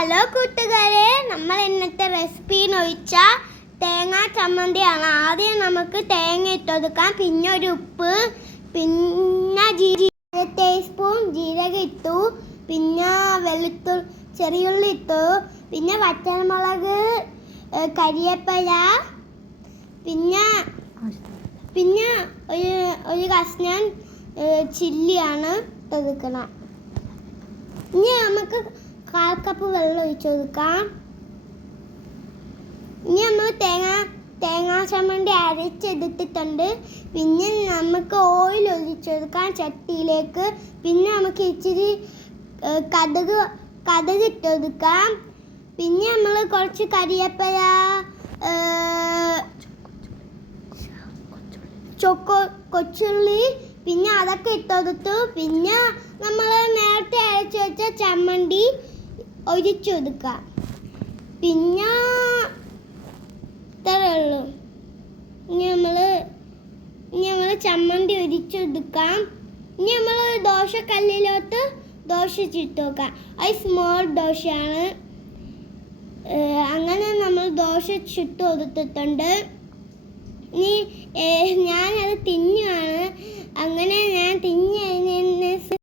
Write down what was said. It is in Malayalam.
ഹലോ കൂട്ടുകാരെ, നമ്മൾ ഇന്നത്തെ റെസിപ്പി എന്ന് വെച്ചാൽ തേങ്ങാ ചമ്മന്തിയാണ്. ആദ്യം നമുക്ക് തേങ്ങ ഇട്ടെടുക്കാം, പിന്നെ ഒരു ഉപ്പ്, പിന്നെ ടീസ്പൂൺ ജീരകം ഇട്ടു, പിന്നെ ചെറിയുള്ളി ഇട്ടു, പിന്നെ വറ്റൽമുളക്, കരിയേപ്പില, പിന്നെ ഒരു കഷ്ണം ചില്ലിയാണ് എടുക്കണം. ഇനി നമുക്ക് 1/4 കപ്പ് വെള്ളം ഒഴിച്ചു കൊടുക്കാം. ഇനി നമ്മൾ തേങ്ങാ ചമ്മന്തി അരച്ചെടുത്തിട്ടുണ്ട്. പിന്നെ നമുക്ക് ഓയിൽ ഒഴിച്ചു കൊടുക്കാം ചട്ടിയിലേക്ക്. പിന്നെ നമുക്ക് ഇച്ചിരി കടുക് ഇട്ട് കൊടുക്കാം. പിന്നെ നമ്മൾ കുറച്ച് കരിയേപ്പില, കൊച്ചുള്ളി, പിന്നെ അതൊക്കെ ഇട്ടെടുത്തു. പിന്നെ നമ്മൾ നേരത്തെ അരച്ചു വെച്ച ചമ്മന്തി ഒഴിച്ചു കൊടുക്കാം. പിന്നെ ഇത്രയേ ഉള്ളൂ. ഇനി നമ്മൾ ചമ്മന്തി ഒഴിച്ചെടുക്കാം. ഇനി നമ്മൾ ദോശക്കല്ലിലോട്ട് ദോശ ചുട്ട് വെക്കാം. അത് സ്മോൾ ദോശയാണ്. അങ്ങനെ നമ്മൾ ദോശ ചുട്ട് കൊടുത്തിട്ടുണ്ട്. ഇനി ഞാനത് തിന്നുകയാണ്. അങ്ങനെ ഞാൻ തിന്നു